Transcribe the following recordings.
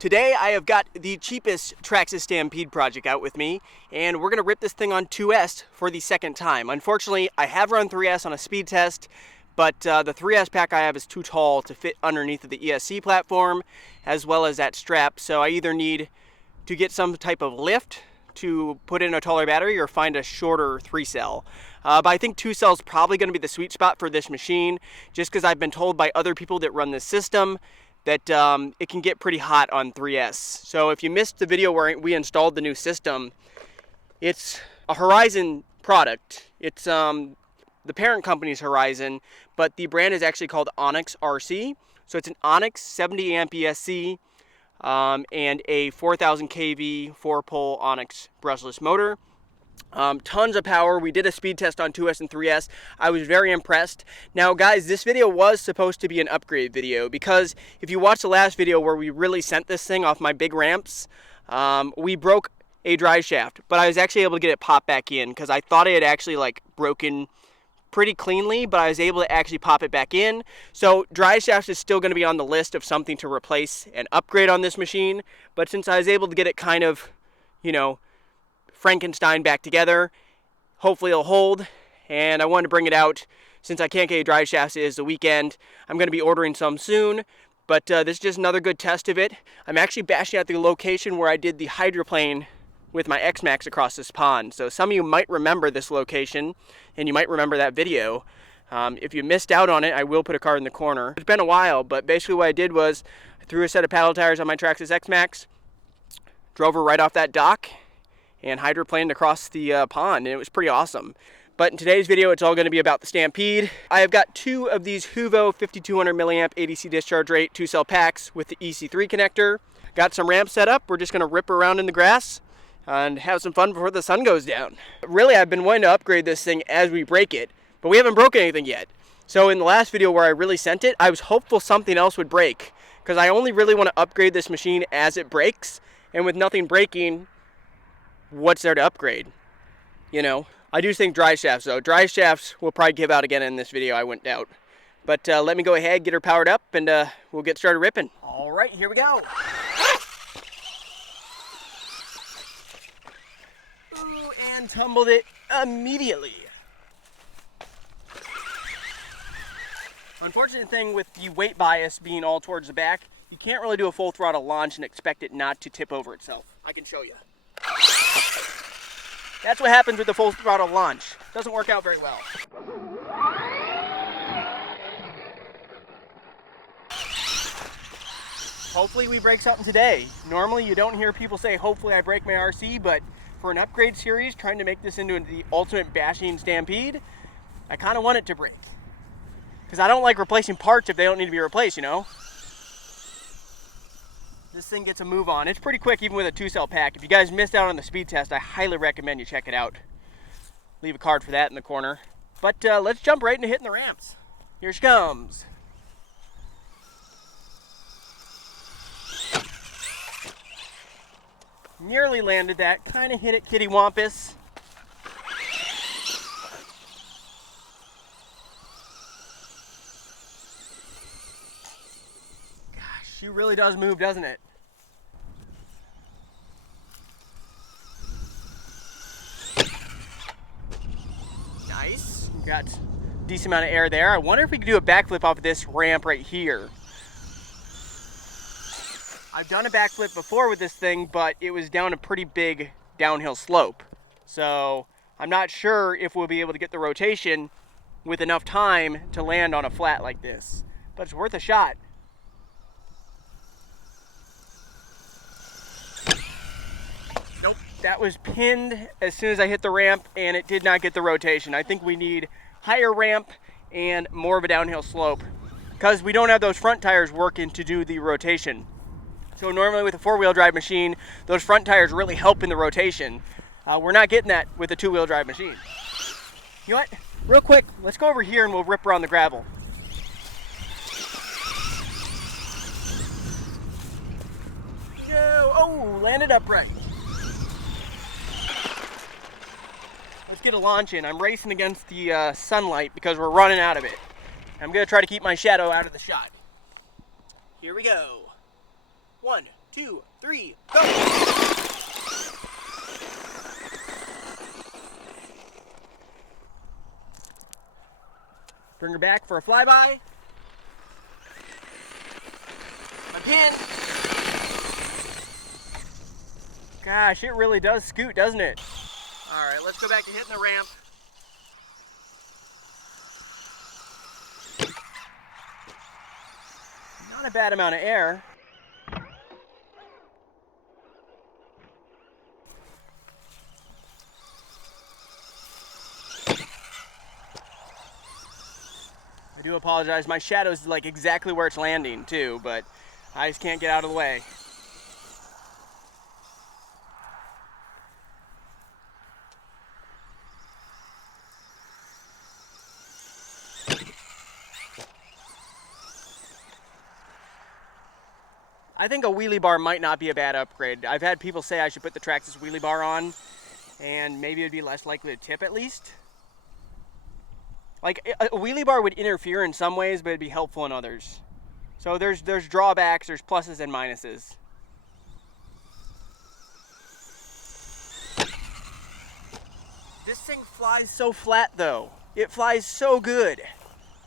Today I have got the cheapest Traxxas Stampede Project out with me, and we're going to rip this thing on 2S for the second time. Unfortunately, I have run 3S on a speed test, but the 3S pack I have is too tall to fit underneath of the ESC platform, as well as that strap, so I either need to get some type of lift to put in a taller battery or find a shorter 3-cell. But I think 2-cell is probably going to be the sweet spot for this machine, just because I've been told by other people that run this system that it can get pretty hot on 3S. So if you missed the video where we installed the new system, it's a Horizon product. It's the parent company's Horizon, but the brand is actually called Onyx RC. So it's an Onyx 70 amp ESC and a 4000 kV 4-pole Onyx brushless motor. Tons of power. We did a speed test on 2S and 3S. I was very impressed. Now guys, this video was supposed to be an upgrade video because if you watch the last video where we really sent this thing off my big ramps, we broke a drive shaft, but I was actually able to get it popped back in because I thought it had actually like broken pretty cleanly, but I was able to actually pop it back in. So drive shaft is still going to be on the list of something to replace and upgrade on this machine, but since I was able to get it kind of, you know, Frankenstein back together, hopefully it'll hold, and I wanted to bring it out since I can't get a drive shaft. It is the weekend. I'm going to be ordering some soon, but this is just another good test of it. I'm actually bashing at the location where I did the hydroplane with my X-Max across this pond. So some of you might remember this location, and you might remember that video. If you missed out on it, I will put a card in the corner. It's been a while, but basically what I did was I threw a set of paddle tires on my Traxxas X-Max, drove her right off that dock, and hydroplaned across the pond, and it was pretty awesome. But in today's video, it's all going to be about the Stampede. I have got two of these Huvo 5200 milliamp ADC discharge rate 2-cell packs with the Ec3 connector. Got some ramps set up. We're just going to rip around in the grass and have some fun before the sun goes down. Really, I've been wanting to upgrade this thing as we break it, but we haven't broken anything yet. So in the last video where I really sent it, I was hopeful something else would break, because I only really want to upgrade this machine as it breaks, and with nothing breaking, what's there to upgrade? You know, I do think drive shafts though. Drive shafts will probably give out again in this video, I wouldn't doubt. But let me go ahead, get her powered up, and we'll get started ripping. All right, here we go. Ooh, and tumbled it immediately. Unfortunate thing with the weight bias being all towards the back, you can't really do a full throttle launch and expect it not to tip over itself. I can show you. That's what happens with the full throttle launch. Doesn't work out very well. Hopefully we break something today. Normally you don't hear people say, hopefully I break my RC, but for an upgrade series, trying to make this into the ultimate bashing Stampede, I kind of want it to break. Because I don't like replacing parts if they don't need to be replaced, you know? This thing gets a move on. It's pretty quick even with a 2-cell pack. If you guys missed out on the speed test, I highly recommend you check it out. Leave a card for that in the corner. But let's jump right into hitting the ramps. Here she comes. Nearly landed that. Kind of hit it kitty wampus. She really does move, doesn't it? Nice. Got a decent amount of air there. I wonder if we could do a backflip off of this ramp right here. I've done a backflip before with this thing, but it was down a pretty big downhill slope. So I'm not sure if we'll be able to get the rotation with enough time to land on a flat like this. But it's worth a shot. Nope, that was pinned as soon as I hit the ramp, and it did not get the rotation. I think we need higher ramp and more of a downhill slope because we don't have those front tires working to do the rotation. So normally with a 4-wheel drive machine, those front tires really help in the rotation. We're not getting that with a 2-wheel drive machine. You know what? Real quick, let's go over here and we'll rip around the gravel. Go! Oh, landed upright. Let's get a launch in. I'm racing against the sunlight because we're running out of it. I'm going to try to keep my shadow out of the shot. Here we go. 1, 2, 3, go! Bring her back for a flyby. Again. Gosh, it really does scoot, doesn't it? All right, let's go back to hitting the ramp. Not a bad amount of air. I do apologize, my shadow's like exactly where it's landing too, but I just can't get out of the way. I think a wheelie bar might not be a bad upgrade. I've had people say I should put the Traxxas wheelie bar on and maybe it'd be less likely to tip at least. Like, a wheelie bar would interfere in some ways, but it'd be helpful in others. So there's drawbacks, there's pluses and minuses. This thing flies so flat though. It flies so good.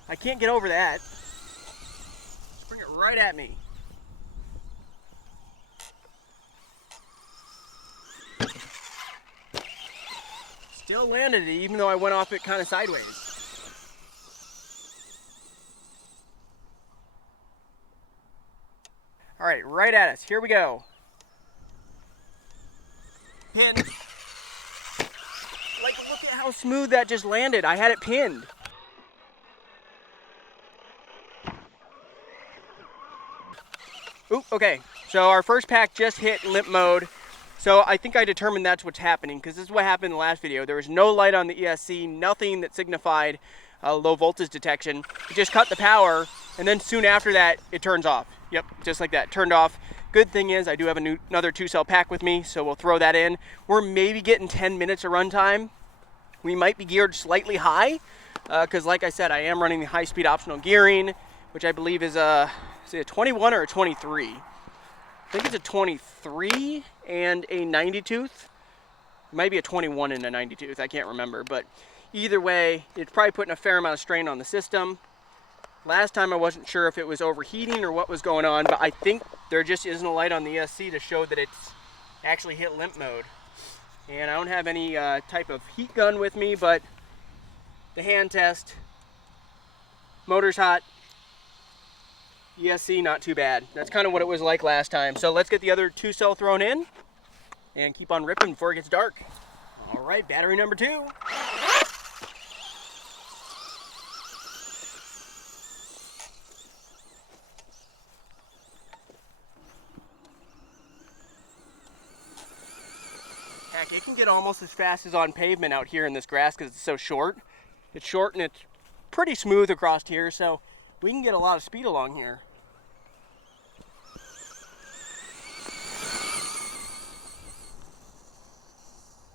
I can't get over that. Just bring it right at me. Still landed it even though I went off it kind of sideways. All right, right at us. Here we go. Pin. Like, look at how smooth that just landed. I had it pinned. Oop, okay. So our first pack just hit limp mode. So I think I determined that's what's happening because this is what happened in the last video. There was no light on the ESC, nothing that signified low voltage detection. It just cut the power, and then soon after that, it turns off. Yep, just like that, turned off. Good thing is I do have another 2-cell pack with me, so we'll throw that in. We're maybe getting 10 minutes of runtime. We might be geared slightly high, because like I said, I am running the high-speed optional gearing, which I believe is a 21 or a 23? I think it's a 23 and a 90 tooth. It might be a 21 and a 90 tooth, I can't remember, but either way, it's probably putting a fair amount of strain on the system. Last time I wasn't sure if it was overheating or what was going on, but I think there just isn't a light on the ESC to show that it's actually hit limp mode. And I don't have any type of heat gun with me, but the hand test, motor's hot, ESC not too bad. That's kind of what it was like last time. So let's get the other 2-cell thrown in and keep on ripping before it gets dark. All right, battery number 2. Heck, it can get almost as fast as on pavement out here in this grass because it's so short. It's short and it's pretty smooth across here, so we can get a lot of speed along here.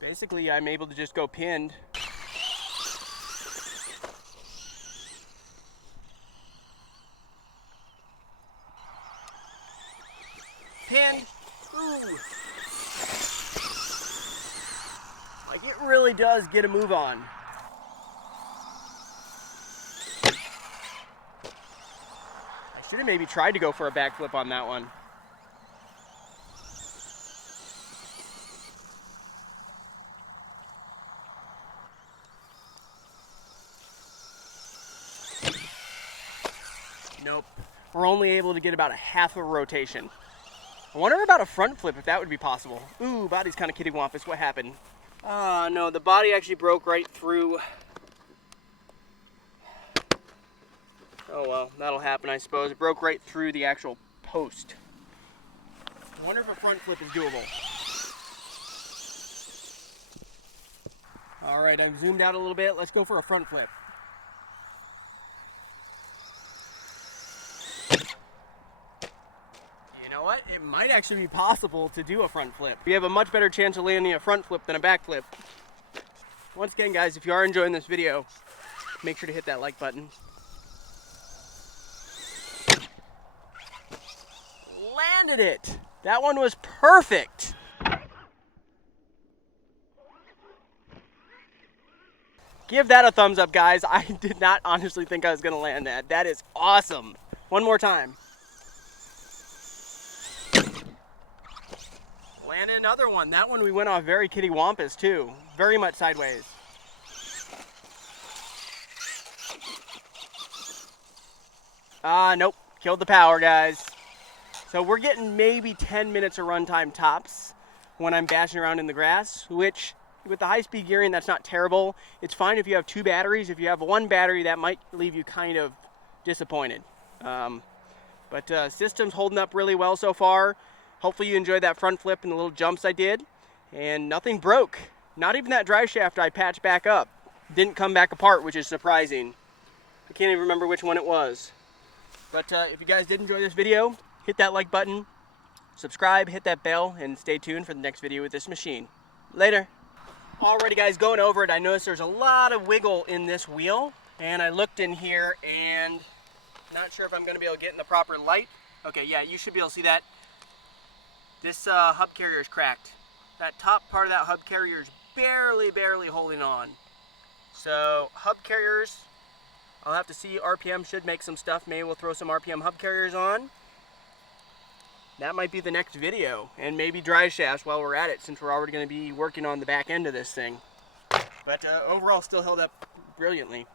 Basically, I'm able to just go pinned. Pinned. Ooh. Like, it really does get a move on. I should have maybe tried to go for a backflip on that one. Nope. We're only able to get about a half a rotation. I wonder about a front flip, if that would be possible. Ooh, body's kind of kittywampus. What happened? Oh, no, the body actually broke right through. Oh, well, that'll happen, I suppose. It broke right through the actual post. I wonder if a front flip is doable. All right, I've zoomed out a little bit. Let's go for a front flip. You know what? It might actually be possible to do a front flip. We have a much better chance of landing a front flip than a back flip. Once again, guys, if you are enjoying this video, make sure to hit that like button. Landed it! That one was perfect. Give that a thumbs up, guys. I did not honestly think I was gonna land that. That is awesome. One more time. Landed another one. That one we went off very kittywampus too. Very much sideways. Nope. Killed the power, guys. So we're getting maybe 10 minutes of runtime tops when I'm bashing around in the grass, which with the high-speed gearing, that's not terrible. It's fine if you have 2 batteries. If you have 1 battery, that might leave you kind of disappointed. But system's holding up really well so far. Hopefully you enjoyed that front flip and the little jumps I did. And nothing broke. Not even that drive shaft I patched back up. Didn't come back apart, which is surprising. I can't even remember which one it was. But if you guys did enjoy this video, hit that like button, subscribe, hit that bell, and stay tuned for the next video with this machine. Later. Alrighty guys, going over it, I noticed there's a lot of wiggle in this wheel, and I looked in here and not sure if I'm going to be able to get in the proper light. Okay, yeah, you should be able to see that. This hub carrier is cracked. That top part of that hub carrier is barely holding on. So hub carriers, I'll have to see. RPM should make some stuff. Maybe we'll throw some RPM hub carriers on. That might be the next video, and maybe drive shafts while we're at it, since we're already going to be working on the back end of this thing. But overall, still held up brilliantly.